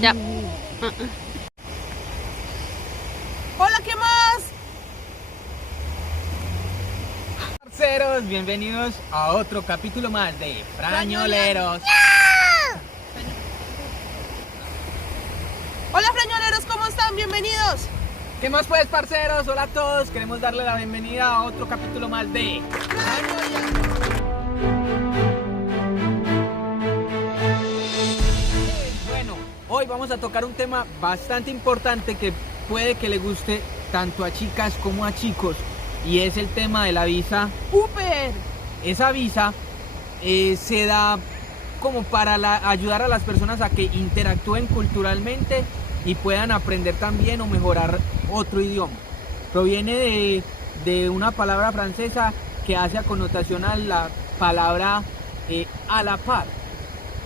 Ya. Hola, ¿qué más? Parceros, bienvenidos a otro capítulo más de Frañoleros. Hola, frañoleros, ¿cómo están? Bienvenidos. ¿Qué más pues, parceros? Hola a todos, queremos darle la bienvenida a otro capítulo más de Frañoleros. Bueno, hoy vamos a tocar un tema bastante importante que puede que le guste tanto a chicas como a chicos, y es el tema de la visa. ¡Súper! Esa visa se da como para ayudar a las personas a que interactúen culturalmente y puedan aprender también o mejorar otro idioma. Proviene de una palabra francesa que hace a connotación a la palabra a la par.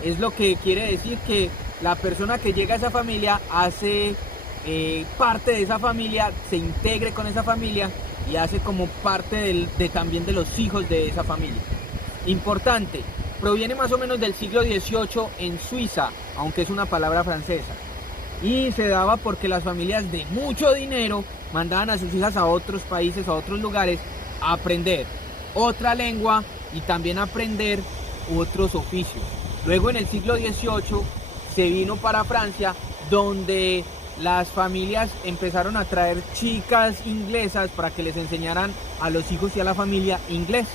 Es lo que quiere decir que la persona que llega a esa familia hace parte de esa familia, se integre con esa familia y hace como parte también de los hijos de esa familia. Importante, proviene más o menos del siglo XVIII en Suiza, aunque es una palabra francesa. Y se daba porque las familias de mucho dinero mandaban a sus hijas a otros países, a otros lugares, a aprender otra lengua y también aprender otros oficios. Luego en el siglo XVIII se vino para Francia, donde las familias empezaron a traer chicas inglesas para que les enseñaran a los hijos y a la familia inglés.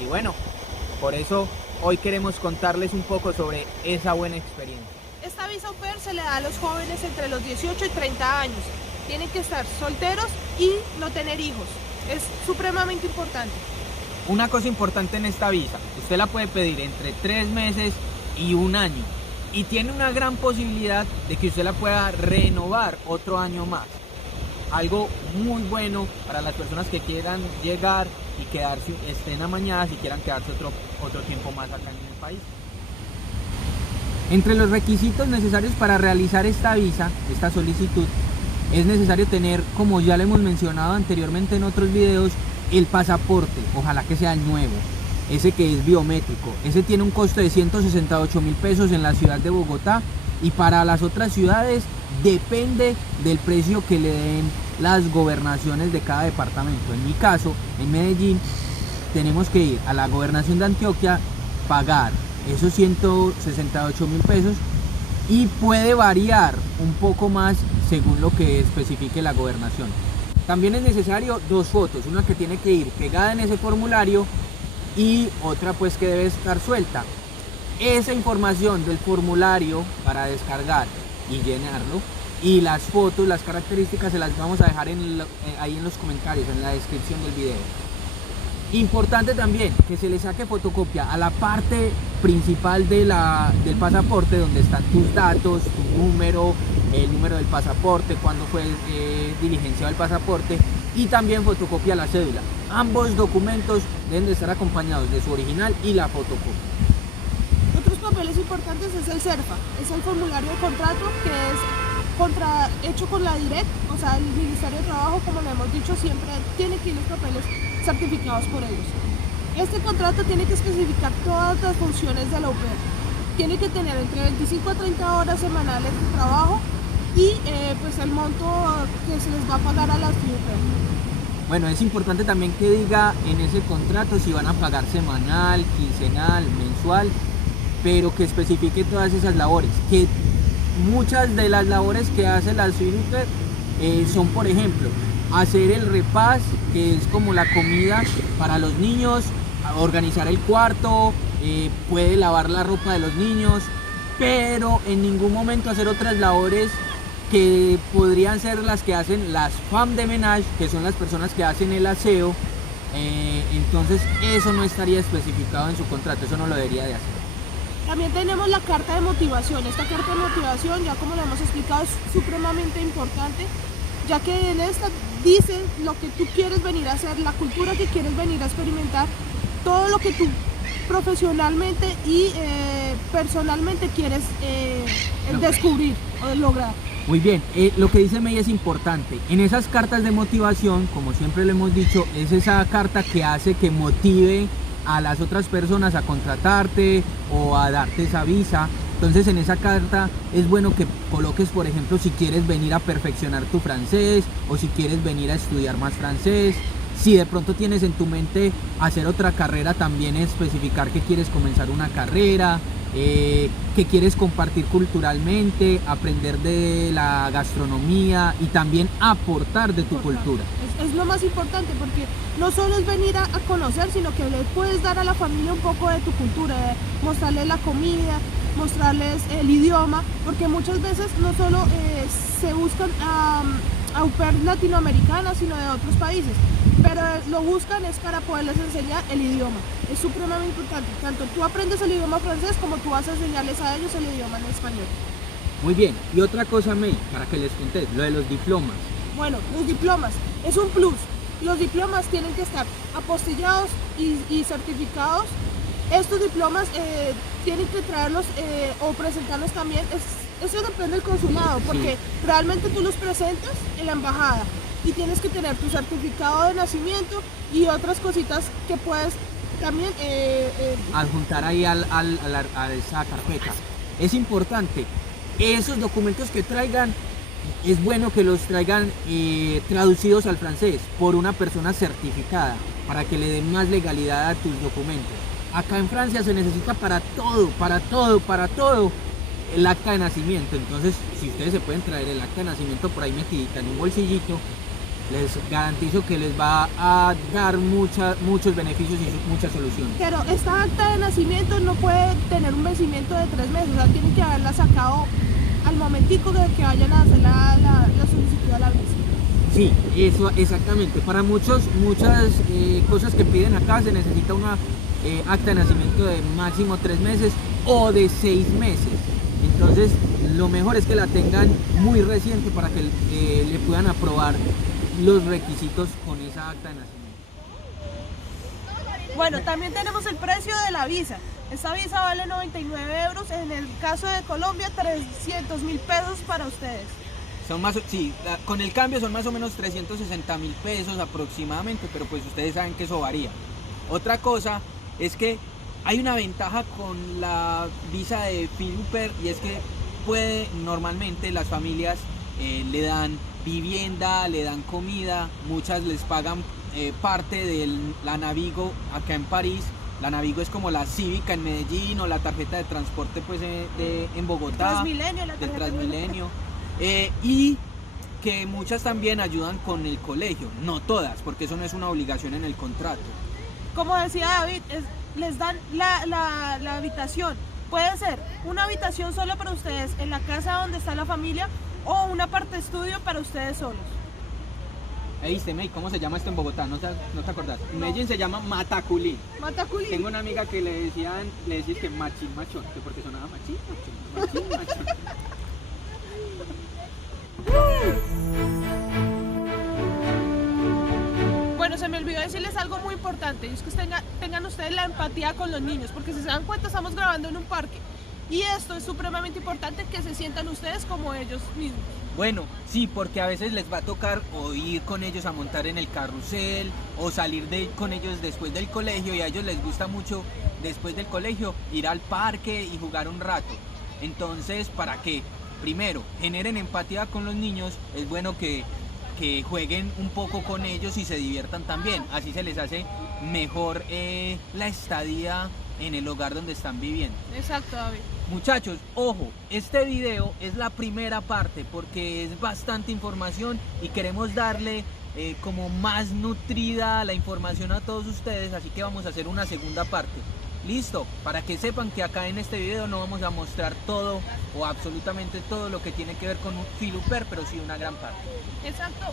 Y bueno, por eso hoy queremos contarles un poco sobre esa buena experiencia. Esta visa au pair se le da a los jóvenes entre los 18 y 30 años. Tienen que estar solteros y no tener hijos. Es supremamente importante. Una cosa importante en esta visa, usted la puede pedir entre 3 meses y 1 año. Y tiene una gran posibilidad de que usted la pueda renovar otro año más. Algo muy bueno para las personas que quieran llegar y quedarse, estén amañadas y quieran quedarse otro tiempo más acá en el país. Entre los requisitos necesarios para realizar esta visa, esta solicitud, es necesario tener, como ya le hemos mencionado anteriormente en otros videos, el pasaporte, ojalá que sea el nuevo, ese que es biométrico. Ese tiene un costo de 168.000 pesos en la ciudad de Bogotá, y para las otras ciudades depende del precio que le den las gobernaciones de cada departamento. En mi caso, en Medellín, tenemos que ir a la gobernación de Antioquia, pagar esos 168.000 pesos, y puede variar un poco más según lo que especifique la gobernación. También es necesario 2 fotos, una que tiene que ir pegada en ese formulario y otra pues que debe estar suelta. Esa información del formulario para descargar y llenarlo, y las fotos, las características, se las vamos a dejar ahí en los comentarios, en la descripción del video. Importante también que se le saque fotocopia a la parte principal del pasaporte, donde están tus datos, tu número, el número del pasaporte, cuándo fue diligenciado el pasaporte, y también fotocopia a la cédula. Ambos documentos deben de estar acompañados de su original y la fotocopia. Otros papeles importantes es el CERFA. Es el formulario de contrato que es hecho con la DIRECT, o sea, el Ministerio de Trabajo, como le hemos dicho, siempre tiene que ir los papeles certificados por ellos. Este contrato tiene que especificar todas las funciones del au pair. Tiene que tener entre 25 a 30 horas semanales de trabajo y pues el monto que se les va a pagar a las au pair. Bueno, es importante también que diga en ese contrato si van a pagar semanal, quincenal, mensual, pero que especifique todas esas labores. Que muchas de las labores que hace la Suiruper son, por ejemplo, hacer el repás, que es como la comida para los niños, organizar el cuarto, puede lavar la ropa de los niños, pero en ningún momento hacer otras labores que podrían ser las que hacen las femmes de ménage, que son las personas que hacen el aseo. Entonces eso no estaría especificado en su contrato, eso no lo debería de hacer. También tenemos la carta de motivación. Esta carta de motivación, ya como lo hemos explicado, es supremamente importante, ya que en esta dice lo que tú quieres venir a hacer, la cultura que quieres venir a experimentar, todo lo que tú profesionalmente y personalmente quieres descubrir o lograr. Muy bien, lo que dice May es importante. En esas cartas de motivación, como siempre le hemos dicho, es esa carta que hace que motive a las otras personas a contratarte o a darte esa visa. Entonces en esa carta es bueno que coloques, por ejemplo, si quieres venir a perfeccionar tu francés o si quieres venir a estudiar más francés. Si de pronto tienes en tu mente hacer otra carrera, también especificar que quieres comenzar una carrera, que quieres compartir culturalmente, aprender de la gastronomía y también aportar de tu cultura. Es lo más importante, porque no solo es venir a conocer, sino que le puedes dar a la familia un poco de tu cultura, mostrarles la comida, mostrarles el idioma, porque muchas veces no solo se buscan au pair latinoamericanas, sino de otros países, pero lo buscan es para poderles enseñar el idioma. Es supremamente importante, tanto tú aprendes el idioma francés como tú vas a enseñarles a ellos el idioma en español. Muy bien, y otra cosa, May, para que les conté, lo de los diplomas. Bueno, los diplomas es un plus. Los diplomas tienen que estar apostillados y certificados. Estos diplomas tienen que traerlos o presentarlos también. Eso depende del consulado, porque Sí. realmente tú los presentas en la embajada y tienes que tener tu certificado de nacimiento y otras cositas que puedes también Adjuntar ahí a esa carpeta. Es importante, esos documentos que traigan, es bueno que los traigan traducidos al francés por una persona certificada para que le den más legalidad a tus documentos. Acá en Francia se necesita para todo el acta de nacimiento. Entonces, si ustedes se pueden traer el acta de nacimiento por ahí metidita en un bolsillito, les garantizo que les va a dar muchos beneficios y muchas soluciones. Pero esta acta de nacimiento no puede tener un vencimiento de 3 meses, o sea, tienen que haberla sacado al momentico de que vayan a hacer la solicitud a la visa. Sí, eso exactamente. Para muchas cosas que piden acá se necesita una acta de nacimiento de máximo 3 meses o de 6 meses. Entonces, lo mejor es que la tengan muy reciente para que le puedan aprobar los requisitos con esa acta de nacimiento. Bueno, también tenemos el precio de la visa. Esta visa vale 99 euros, en el caso de Colombia 300.000 pesos para ustedes. Con el cambio son más o menos 360.000 pesos aproximadamente, pero pues ustedes saben que eso varía. Otra cosa es que hay una ventaja con la visa de Filuper, y es que normalmente las familias le dan vivienda, le dan comida, muchas les pagan parte de la Navigo acá en París. La Navigo es como la Cívica en Medellín, o la tarjeta de transporte pues en Bogotá, Transmilenio, la del tarjeta Transmilenio, y que muchas también ayudan con el colegio, no todas, porque eso no es una obligación en el contrato. Como decía David, les dan la habitación. Puede ser una habitación solo para ustedes en la casa donde está la familia, o una parte estudio para ustedes solos. ¿Viste, May? ¿Cómo se llama esto en Bogotá? ¿No te acordás? En Medellín se llama Mataculí. Mataculí. Tengo una amiga que le decís que machín machón, que porque sonaba machín machón. Bueno, se me olvidó decirles algo muy importante, y es que tengan ustedes la empatía con los niños, porque si se dan cuenta estamos grabando en un parque, y esto es supremamente importante, que se sientan ustedes como ellos mismos. Bueno, sí, porque a veces les va a tocar o ir con ellos a montar en el carrusel o salir con ellos después del colegio, y a ellos les gusta mucho después del colegio ir al parque y jugar un rato. Entonces, para que primero generen empatía con los niños, es bueno que jueguen un poco con ellos y se diviertan también. Así se les hace mejor la estadía en el hogar donde están viviendo. Exacto, David. Muchachos, ojo, este video es la primera parte porque es bastante información y queremos darle como más nutrida la información a todos ustedes, así que vamos a hacer una segunda parte. Listo, para que sepan que acá en este video no vamos a mostrar todo o absolutamente todo lo que tiene que ver con Filuper, pero sí una gran parte. Exacto.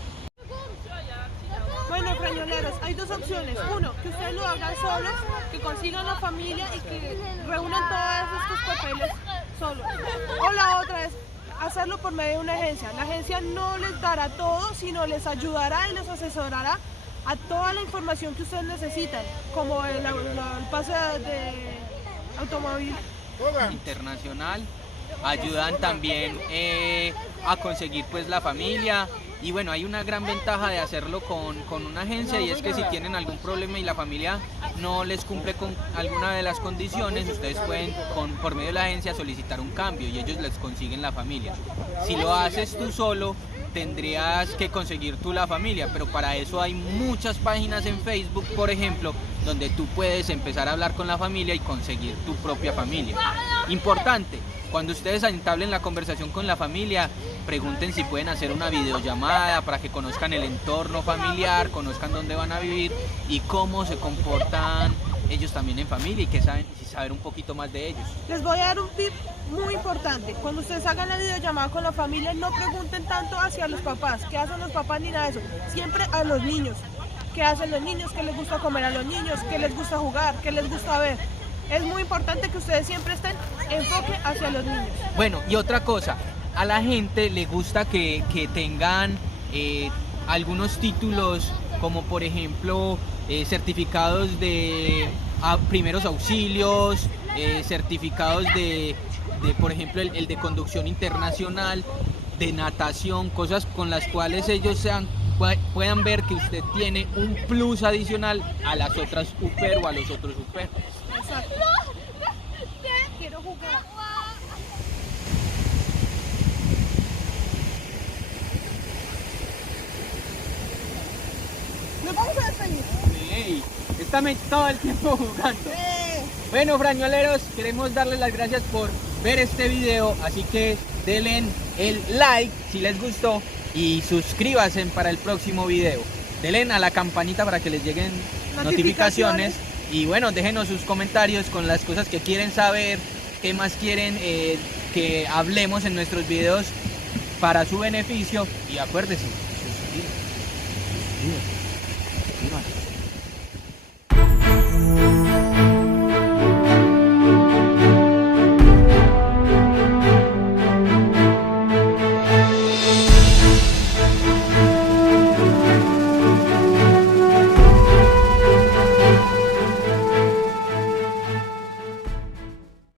Bueno, frañoleros, hay dos opciones. Uno, que ustedes lo hagan solos, que consigan la familia y que reúnan todos estos papeles solos. O la otra es hacerlo por medio de una agencia. La agencia no les dará todo, sino les ayudará y les asesorará a toda la información que ustedes necesitan, como el pase de automóvil Internacional. Ayudan también a conseguir pues la familia, Y bueno, hay una gran ventaja de hacerlo con una agencia, y es que si tienen algún problema y la familia no les cumple con alguna de las condiciones, ustedes pueden por medio de la agencia solicitar un cambio y ellos les consiguen la familia. Si lo haces tú solo, tendrías que conseguir tú la familia, pero para eso hay muchas páginas en Facebook, por ejemplo, donde tú puedes empezar a hablar con la familia y conseguir tu propia familia. Importante, cuando ustedes entablen la conversación con la familia, pregunten si pueden hacer una videollamada para que conozcan el entorno familiar, conozcan dónde van a vivir y cómo se comportan ellos también en familia, y que saber un poquito más de ellos. Les voy a dar un tip muy importante. Cuando ustedes hagan la videollamada con la familia, no pregunten tanto hacia los papás, qué hacen los papás ni nada de eso. Siempre a los niños. ¿Qué hacen los niños? ¿Qué les gusta comer a los niños? ¿Qué les gusta jugar? ¿Qué les gusta ver? Es muy importante que ustedes siempre estén enfoque hacia los niños. Bueno, y otra cosa, a la gente le gusta que tengan algunos títulos, como por ejemplo certificados de primeros auxilios, certificados de por ejemplo el de conducción internacional, de natación, cosas con las cuales ellos puedan ver que usted tiene un plus adicional a las otras UPER o a los otros UPER. Exacto. Quiero jugar. Nos vamos a despedir. Hey, estamos todo el tiempo jugando. Bueno, frañoleros, queremos darles las gracias por ver este video, así que denle el like si les gustó y suscríbanse para el próximo video. Denle a la campanita para que les lleguen notificaciones. Y bueno, déjenos sus comentarios con las cosas que quieren saber, qué más quieren que hablemos en nuestros videos para su beneficio. Y acuérdense, suscríbanse.